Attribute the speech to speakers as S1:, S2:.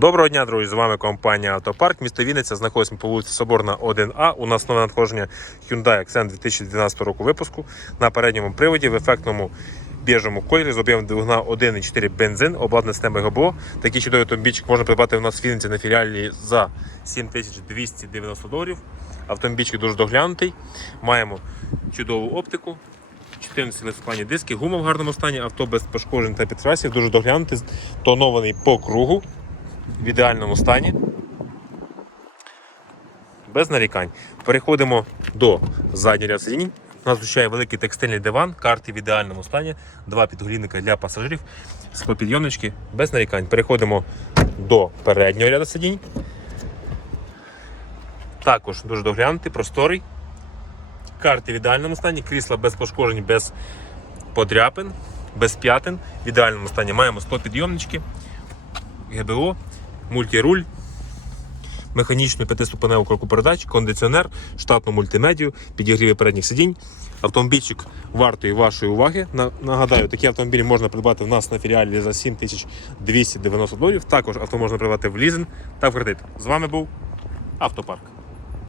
S1: Доброго дня, друзі! З вами компанія Автопарк. Місто Вінниця знаходиться по вулиці Соборна 1А. У нас нове надходження Hyundai Accent 2012 року випуску на передньому приводі в ефектному біжому кольорі з об'ємом двигуна 1,4 бензин, обладнана системою ГБО. Такий чудовий автомобільчик можна придбати у нас в Вінниці на філіалі за 7290 доларів. Автомобільчик дуже доглянутий. Маємо чудову оптику. 14 листопані диски, гума в гарному стані, авто без пошкоджень та підкрасів, дуже доглянутий, тонований по кругу в ідеальному стані. Без нарікань. Переходимо до заднього ряду сидінь. Нас зустрічає великий текстильний диван, карти в ідеальному стані, два підголівника для пасажирів, склопідйомнички, без нарікань. Переходимо до переднього ряду сидінь. Також дуже доглянутий, просторий. Карти в ідеальному стані, крісла без пошкоджень, без подряпин, без п'ятин. В ідеальному стані маємо склопідйомнички, ГБО, мультируль, механічну п'ятиступеневу кроку передач, кондиціонер, штатну мультимедію, підігріви передніх сидінь. Автомобільчик вартий вашої уваги. Нагадаю, такі автомобілі можна придбати в нас на філіалі за 7290 доларів. Також авто можна придбати в лізинг та в кредит. З вами був Автопарк.